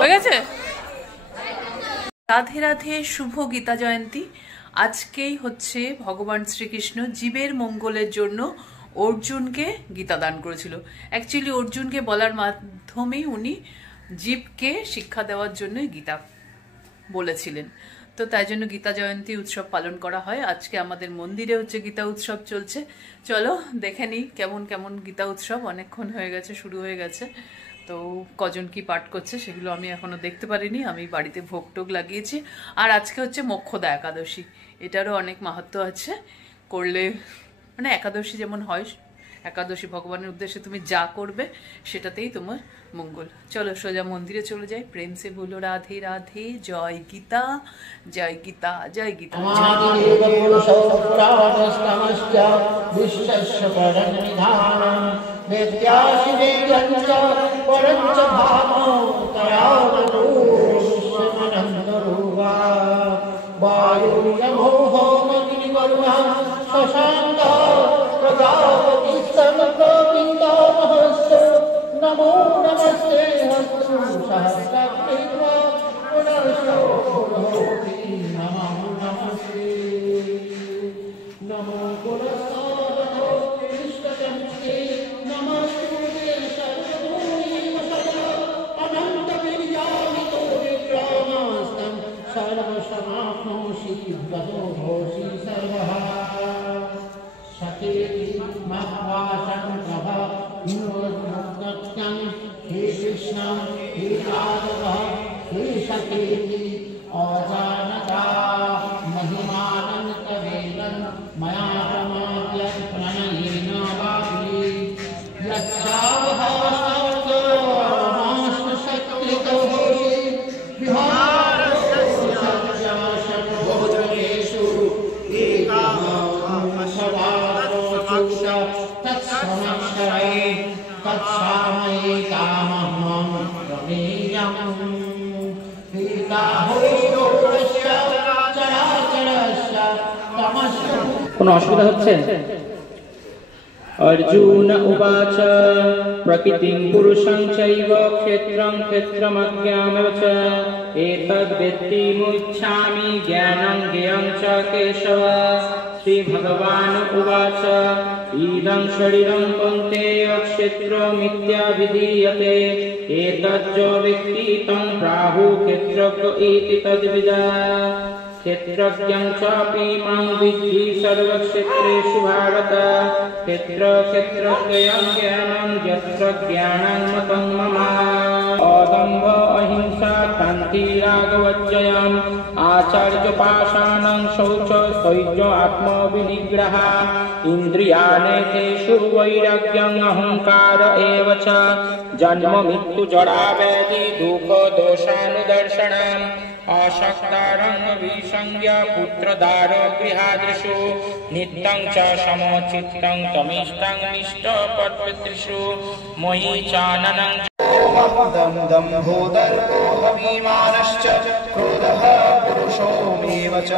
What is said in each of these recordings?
হয়ে গেছে। রাধে রাধে, শুভ গীতা জয়ন্তী। আজকেই হচ্ছে ভগবান শ্রীকৃষ্ণ জীবের মঙ্গলের জন্য অর্জুনকে গীতা দান করেছিল। অ্যাকচুয়ালি অর্জুনকে বলার মাধ্যমেই উনি জীবকে শিক্ষা দেওয়ার জন্য গীতা বলেছিলেন। তো তাই জন্য গীতা জয়ন্তী উৎসব পালন করা হয়। আজকে আমাদের মন্দিরে হচ্ছে গীতা উৎসব চলছে। চলো দেখে নিই কেমন কেমন গীতা উৎসব। অনেকক্ষণ হয়ে গেছে, শুরু হয়ে গেছে। তো কজন কি পাঠ করছে সেগুলো আমি এখনো দেখতে পারিনি। আমি বাড়িতে ভোগ টোগ লাগিয়েছি। আর আজকে হচ্ছে মোক্ষদা একাদশী, এটারও অনেক মাহাত্ম্য আছে। করলে মানে একাদশী যেমন হয়, একাদশী ভগবানের উদ্দেশ্যে তুমি যা করবে সেটাতেই তোমার মঙ্গল। চলো সোজা মন্দিরে চলে যাই। প্রেম সে বলো রাধে রাধে। জয় গীতা, জয় গীতা, জয় গীতা। नमो नमस्ते हस्तु सहस्रकृत्वा पुनर्षोभूति नमो नमस्ते नमो पुरस्तादो कृष्णचन्द्रे नमस्ते सर्वभूमिवसः अनन्तवीर्यामितो विक्रमास्तं सर्वसमाप्नोषि वदो भोषि सर्वः सतेति महावासङ्गः हे कृष्ण हे यादव हे सखेति अजानता महिमानन्तवेदं मया प्रमाद्य प्रणयेन वापि यच्छावहासक्तितो विहारस्य सत्याशतोषु एकामसवारोचुष तत्समक्षरे तत्सामये कामहं प्रमेयम् पिताहोश्च चराचरस्य तमस्य। কোনো অসুবিধা হচ্ছে? अर्जुन उवाच प्रकृतिं पुरुषं चैव क्षेत्रं क्षेत्रमज्ञामेव च एतद्वेत्ति मुच्छामि ज्ञानं ज्ञेयं च केशव। श्रीभगवान् उवाच इदं शरीरं कौन्तेय क्षेत्रमित्याभिधीयते एतज्जो वेत्ति तं प्राहुः क्षेत्रज्ञ इति तद्विदः। क्षेत्रज्ञं चापि मां विद्धि सर्वक्षेत्रेषु भारत क्षेत्रज्ञं ज्ञानं यत्र ज्ञानं मतं मम। अदम्भ अहिंसा क्षान्तिरागवज्जयम् आचार्योपासनं शौच शौच आत्मविनिग्रह इन्द्रियाणेतेषु वैराग्यम् अहङ्कार एव च जन्म मृत्यु जरा व्याधि दुःख दोषानुदर्शनम् अशक्तारं विसंज्ञा पुत्रदार गृहादृशु नित्यं च समचित्तं तमिष्टं निष्ठपत्पितृषु मयि चाननं दम्भो दर्पोऽभिमानश्च क्रोधः पुरुषोऽमेव च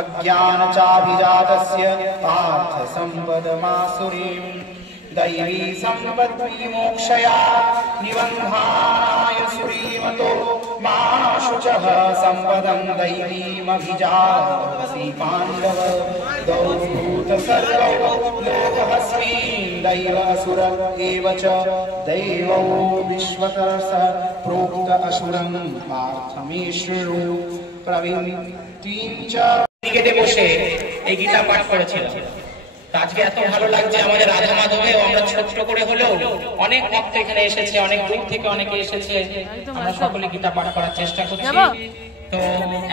अज्ञानचाभिजातस्य पार्थ सम्पदमासुरीम् दैवी सम्पद्विमोक्षया निबन्धानाय सुरीमतो मा शुचः सम्पदं दैवीमभिजातसि पाण्डव द्वौ भूतसर्गौ लोकहस्मिन् दैव असुर एव च दैवो विश्वतः प्रोक्त असुरं पार्थमे शृणु प्रवृत्तिं च। বসে এই গীতা পাঠ করেছিলাম। আজকে এত ভালো লাগছে আমাদের রাধা মাধবেও আমরা ছোট্ট করে হলেও অনেক ভক্ত এখানে এসেছে, অনেক দূর থেকে অনেকে এসেছে। আমরা সকলে গীতা পাঠ করার চেষ্টা করছি। তো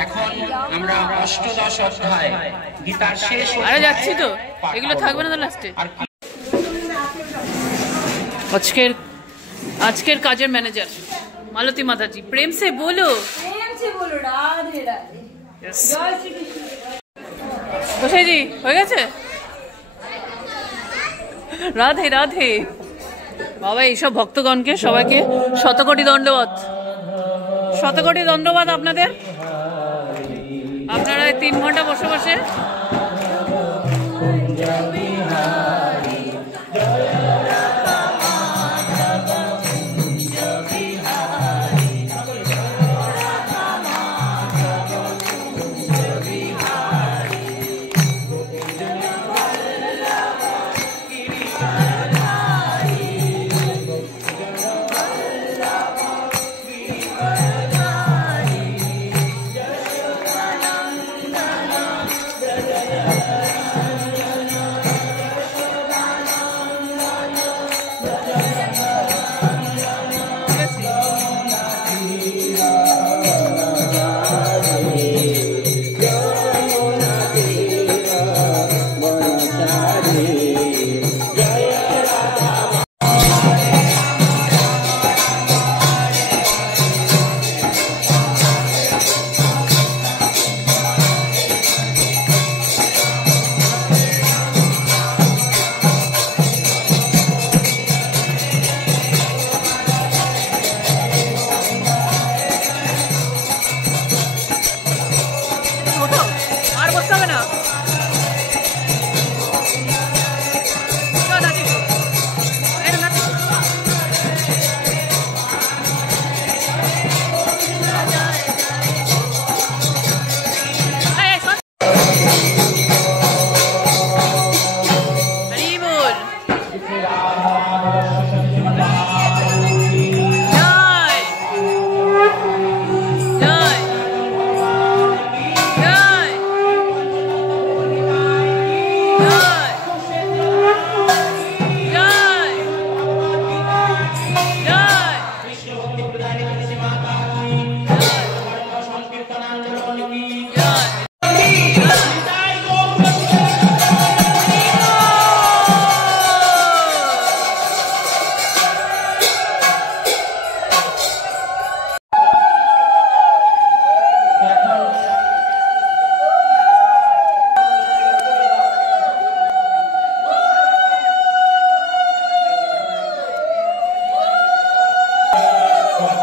এখন আমরা অষ্টদশ অধ্যায় গীতার শেষ আরে যাচ্ছি তো, এগুলো থাকবে না তো লাস্টে। আজকের কাজের ম্যানেজার মালতী মাতাজি। প্রেম সে বলো, রাধে রাধে। বসাইজি হয়ে গেছে। রাধে রাধে। বাবা এইসব ভক্তগণকে সবাইকে শতকোটি দণ্ডবাদ, শতকোটি দণ্ডবাদ আপনাদের। আপনারা 3 ঘন্টা বসে বসে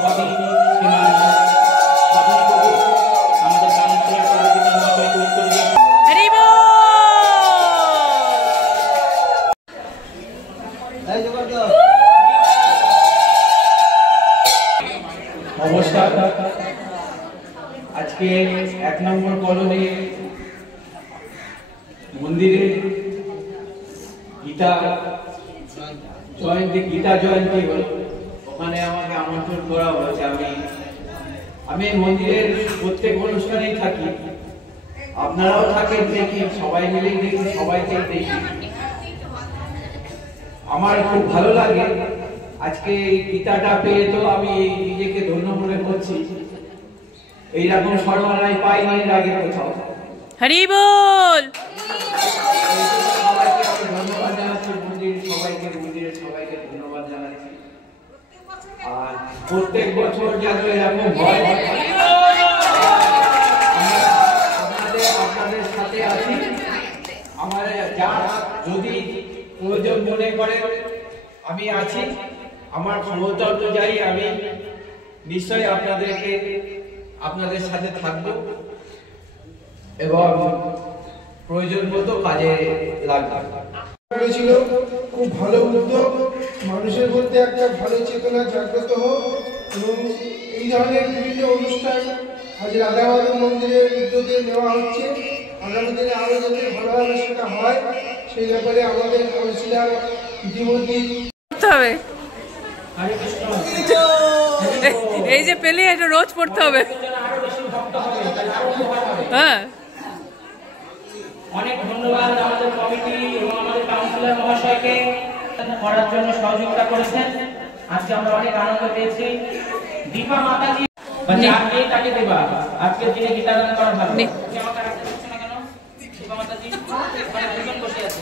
সভাপতি শ্রীমান স্বপন বাবু, আমাদের কাউন্সিলর পরিচিত মহাশয়কে উত্তর দিয়ে হরি বল। নমস্কার। আজকে 1 নম্বর কলোনি মন্দিরে গীতা জয়ন্তী হল, ওখানে আমাকে আমন্ত্রণ করা হয়েছে। আমি মন্দিরের প্রত্যেক অনুষ্ঠানেই থাকি, আপনারাও থাকেন, দেখি সবাই মিলেই দেখি, সবাইকে দেখি। আমার খুব ভালো লাগে। আজকে এই গীতাটা পেয়ে তো আমি নিজেকে ধন্য মনে করছি। এইরকম সম্মাননাই পাইনি এর আগে কোথাও। হরি বল। সবাইকে আমি ধন্যবাদ জানাচ্ছি, মন্দিরের সবাইকে ধন্যবাদ জানাচ্ছি। আর প্রত্যেক বছর যেন এরকম হয়, আপনাদের সাথে আছি। আমার যা যদি প্রয়োজন মনে করেন আমি আছি, আমার ক্ষমতা অনুযায়ী আমি নিশ্চয়ই আপনাদের সাথে থাকবো এবং প্রয়োজন মতো কাজে লাগবে। করেছিল খুব ভালো উদ্যোগ, মানুষের মধ্যে একটা ভালো চেতনা জাগ্রত হোক এবং এই ধরনের বিভিন্ন অনুষ্ঠান আজ রাধা মাধব মন্দিরের উদ্যোগে নেওয়া হচ্ছে। আগামী দিনে আরো যাতে ভালোভাবে সেটা হয় সেই ব্যাপারে আমাদের কাউন্সিলর ইতিমধ্যে হবে। এই যে পেলে এটা রোজ পড়তে হবে। হ্যাঁ, অনেক ধন্যবাদ আমাদের কমিটি এবং আমাদের কাউন্সিলর মহাশয়কে করার জন্য সহযোগিতা করেছেন। আজকে আমরা অনেক আনন্দ পেয়েছি। দীপা মাতাজি তাকে দেবা আজকের দিনে গীতাদান করা ভালো। আমাকে রাখতে পারছে না কেন? দীপা মাতাজি দুজন বসে আছে।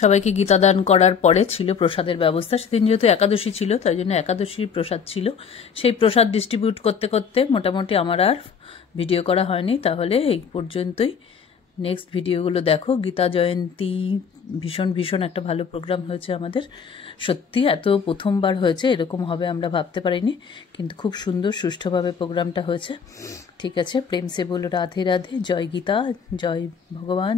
সবাইকে গীতাদান করার পরে ছিল প্রসাদের ব্যবস্থা। সেদিন যেহেতু একাদশী ছিল, তাই জন্য একাদশীর প্রসাদ ছিল। সেই প্রসাদ ডিস্ট্রিবিউট করতে করতে মোটামুটি আমার আর ভিডিও করা হয়নি। তাহলে এই পর্যন্তই। নেক্সট ভিডিওগুলো দেখো। গীতা জয়ন্তী ভীষণ একটা ভালো প্রোগ্রাম হয়েছে আমাদের। সত্যি এত প্রথমবার হয়েছে, এরকম হবে আমরা ভাবতে পারিনি, কিন্তু খুব সুন্দর সুষ্ঠুভাবে প্রোগ্রামটা হয়েছে। ঠিক আছে, প্রেম সে বলো রাধে রাধে। জয় গীতা, জয় ভগবান।